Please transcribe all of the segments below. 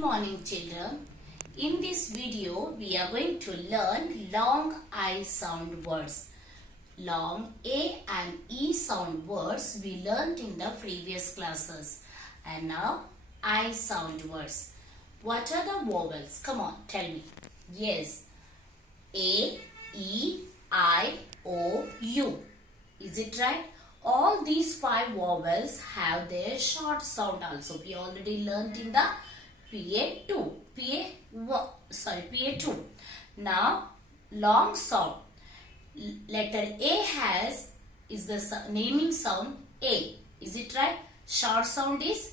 morning children. In this video we are going to learn long I sound words. Long A and E sound words we learned in the previous classes. And now I sound words. What are the vowels? Come on, tell me. Yes. A, E, I, O, U. Is it right? All these 5 vowels have their short sound also. We already learned in the PA2. PA2. Now, long sound. Letter A is the naming sound A. Is it right? Short sound is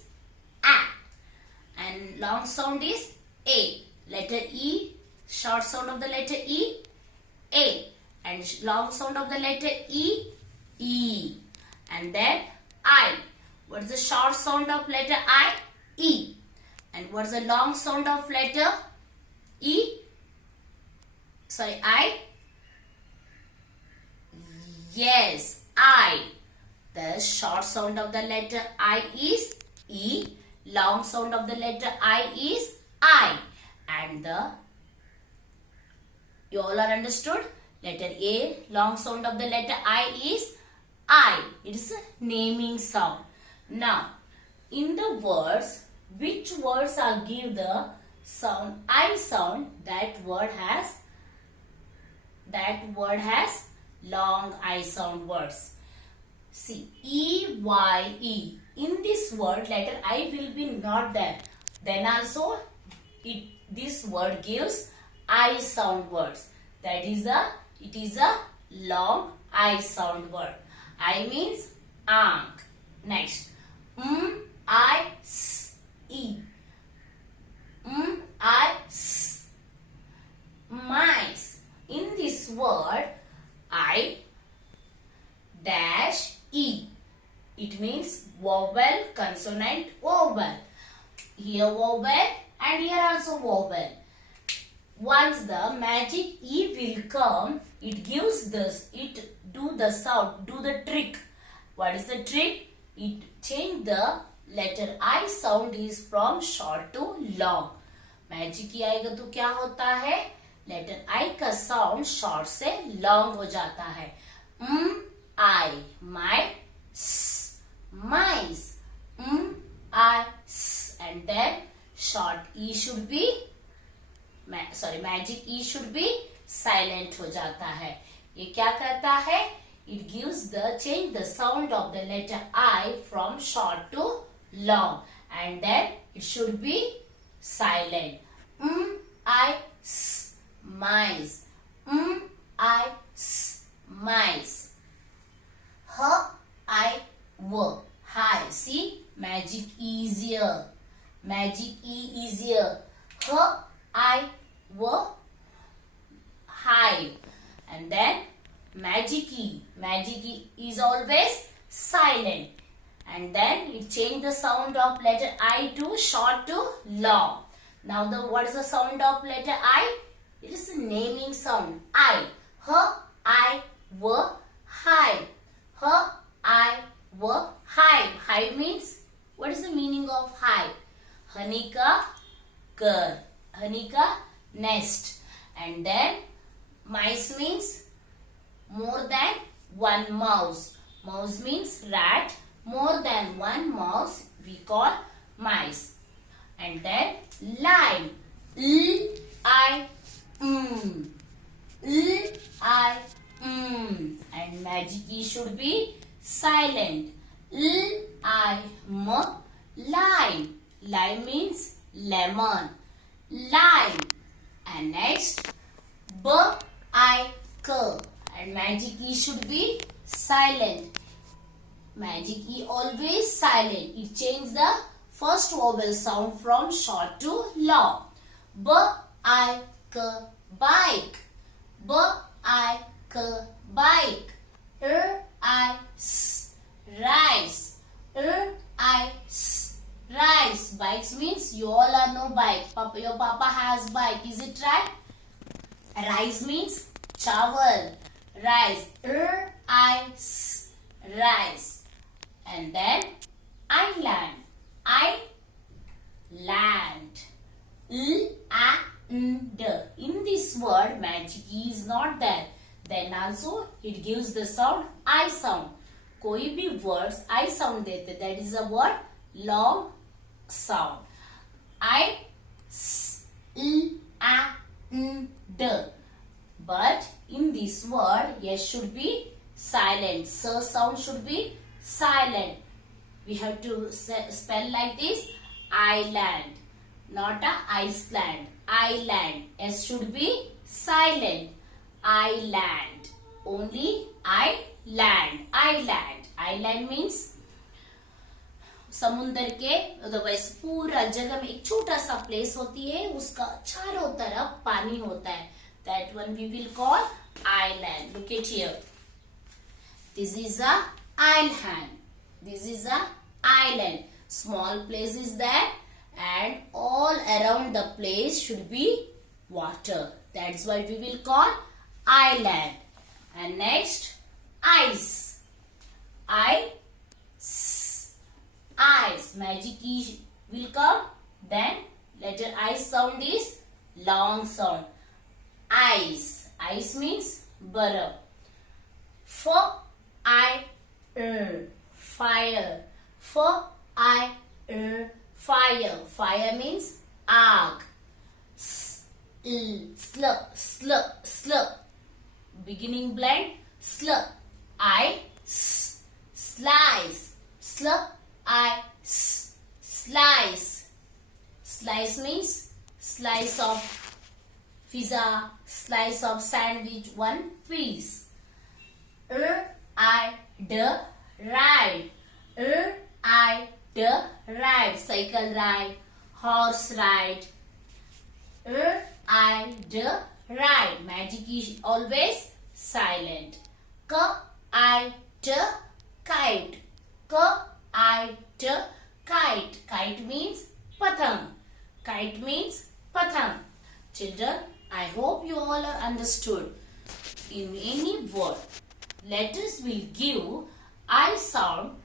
A. And long sound is A. Letter E, short sound of the letter E, A. And long sound of the letter E, E. And then I. What is the short sound of letter I? E. And what is the long sound of letter E? Sorry, I? Yes, I. The short sound of the letter I is E. Long sound of the letter I is I. And you all are understood? Letter A, long sound of the letter I is I. It is a naming sound. Now, in the words, which words are give the sound I sound? That word has long I sound words. See, E, Y, E. In this word, letter I will be not there. Then also, this word gives I sound words. That is it is a long I sound word. I means ankh. Next, I, S, E. I, S. Mice. In this word, I dash E. It means vowel, consonant, vowel. Here vowel and here also vowel. Once the magic E will come, it gives this, it do the sound, do the trick. What is the trick? It change the letter I sound is from short to long. Magic E आएगा तो क्या होता है? Letter I का sound short से long हो जाता है. I, my, s, mice. I, s, and then short E should be magic E should be silent हो जाता है. ये क्या करता है? It gives the change the sound of the letter I from short to long and then it should be silent. I, s, mice. I, s, mice. H, I, w. Hi. See? Magic easier. Magic E easier. H, I, w, high. And then magic E. Magic E is always silent. And then it changed the sound of letter I to short to long. Now what is the sound of letter I? It is a naming sound. I. H, I, w, high. H, I, w, high. High means, what is the meaning of high? Honey ka घर. Honey ka nest. And then mice means more than one mouse. Mouse means rat. More than one mouse we call mice. And then lime. L, I, L, I, and magic E should be silent. L, I, m, lime. Lime means lemon. Lime. And next, b, I, k. And magic E should be silent. Magic E always silent. It changes the first vowel sound from short to long. B, I, k, bike. B, I, k, bike. R, I, s, rice. R, I, s, rice. Bikes means you all are no bike. Your papa has bike. Is it right? Rice means chawal. Rice. R, I, s, rice. And then island. I, land. not there, then also it gives the sound I sound. कोई भी words I sound देते, that is a word long sound. I, s, l, a, n, d. But in this word, yes should be silent. S sound should be silent. We have to spell like this: island, not a Iceland. Island. S should be silent. Island. Only I-land. Island. Island means समुंदर के otherwise पूरा जगह में एक छोटा सा place होती है, उसका चारों तरफ पानी होता है. That one we will call island. Look at here. This is a island. This is a island. Small place is there, and all around the place should be water. That's why we will call island. And next, ice. Ice. Magic key will come. Then letter I sound is long sound. Ice. Ice means barf. Fire. Fire. Fire means arc. Slur. Beginning blend. Slur. Slice. Slice. Slice means slice of pizza, slice of sandwich, one piece. Ride. Cycle ride, horse ride. Ride. Magic is always silent. Kite. Kite means patang. Children, I hope you all are understood. In any word, letters will give I sound.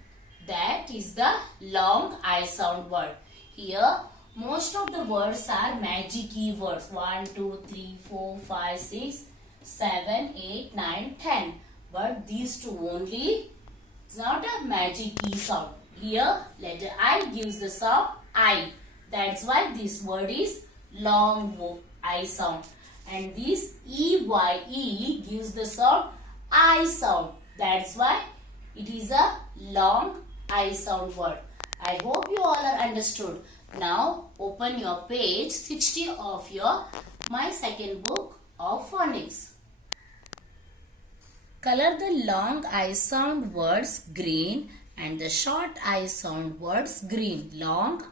That is the long I sound word. Here, most of the words are magic key words. 1, 2, 3, 4, 5, 6, 7, 8, 9, 10. But these two only is not a magic key sound. Here, letter I gives the sound I. That's why this word is long I sound. And this EYE gives the sound I sound. That's why it is a long I sound word. I hope you all are understood. Now open your page 60 of your my second book of phonics. Color the long I sound words green and the short I sound words green. Long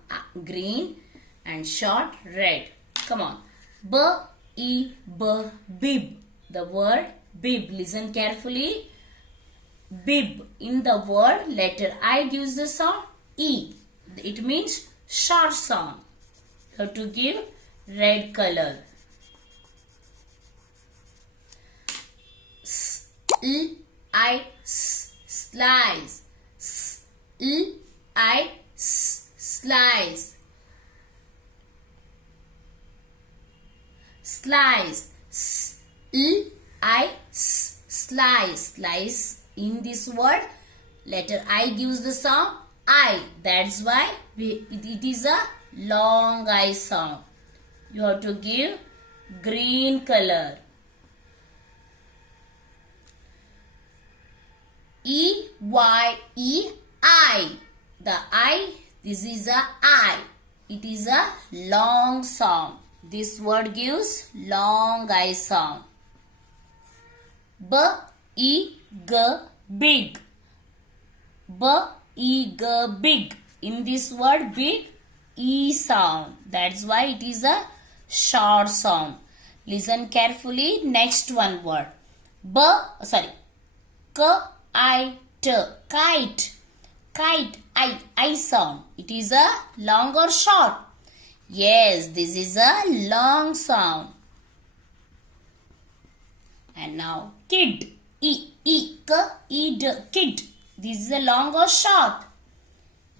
green and short red. Come on. Bib. The word bib. Listen carefully. Bib. In the word, letter I gives the sound E. It means short sound. You have to give red color. Slice. Slice. Slice. In this word, letter I gives the sound I. That's why it is a long I sound. You have to give green color. E-Y-E-I. The I, this is a I. It is a long sound. This word gives long I sound. Big. Big. In this word, big, E sound. That's why it is a short sound. Listen carefully. Next one word. Kite. I sound. It is a long or short? Yes, this is a long sound. And now kid. Kid. This is a long or short?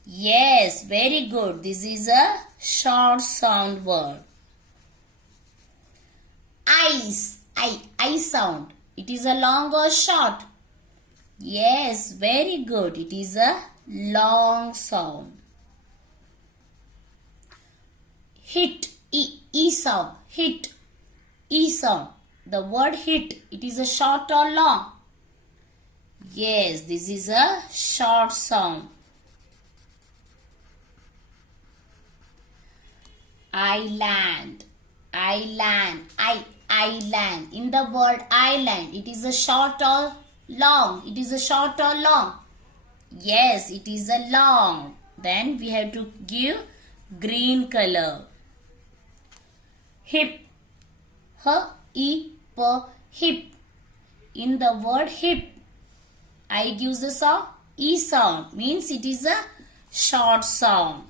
Yes, very good. This is a short sound word. Ice. I sound. It is a long or short? Yes, very good. It is a long sound. Hit, E sound. Hit, E sound. The word hit, it is a short or long? Yes, this is a short sound. Island, island, island. In the word island, it is a short or long? It is a short or long? Yes, it is a long. Then we have to give green color. Hip, H-I-P, hip. In the word hip, I gives the sound E sound, means it is a short sound.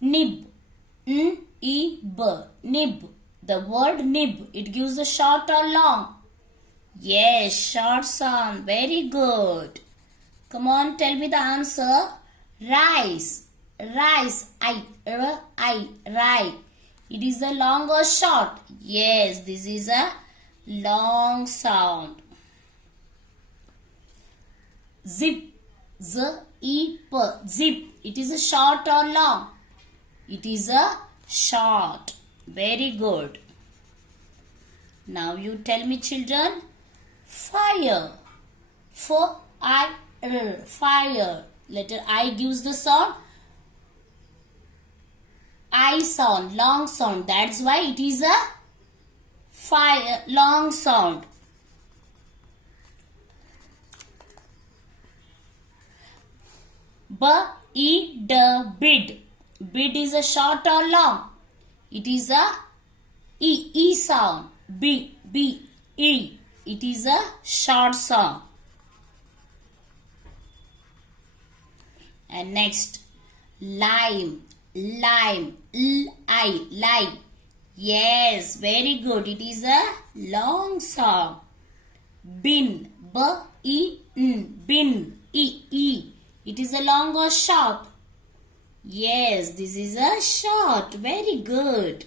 Nib, N-I-B, nib. The word nib, it gives a short or long? Yes, short sound. Very good. Come on, tell me the answer. Rice, rice, I. It is a long or short? Yes, this is a long sound. Zip, Z-I-P, zip. It is a short or long? It is a short. Very good. Now you tell me, children. Fire, F-I-R, fire. Letter I gives the sound I sound, long sound. That's why it is a fire, long sound. B-I-D, bid. Bid is a short or long? It is a E sound. B-I. It is a short sound. And next, lime, lime, L-I, lime. Yes, very good. It is a long sound. Bin, B-I-N, bin, E. It is a long or short? Yes, this is a short. Very good.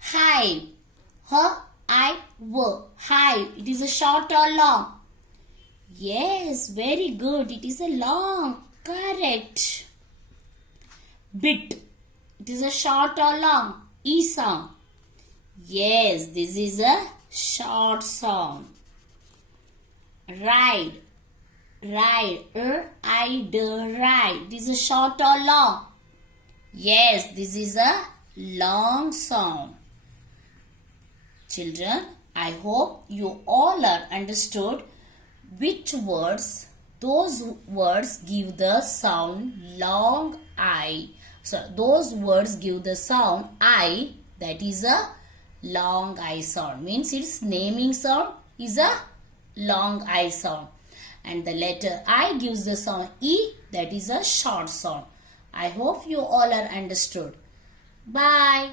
Hive, H-I-V, hive. It is a short or long? Yes, very good. It is a long. Correct. Bit. It is a short or long? E sound. Yes, this is a short sound. Ride. Ride. R-I-D. Ride. It is a short or long? Yes, this is a long sound. Children, I hope you all are understood which words, those words give the sound long I. So those words give the sound I, that is a long I sound. Means its naming sound is a long I sound. And the letter I gives the sound E, that is a short sound. I hope you all are understood. Bye.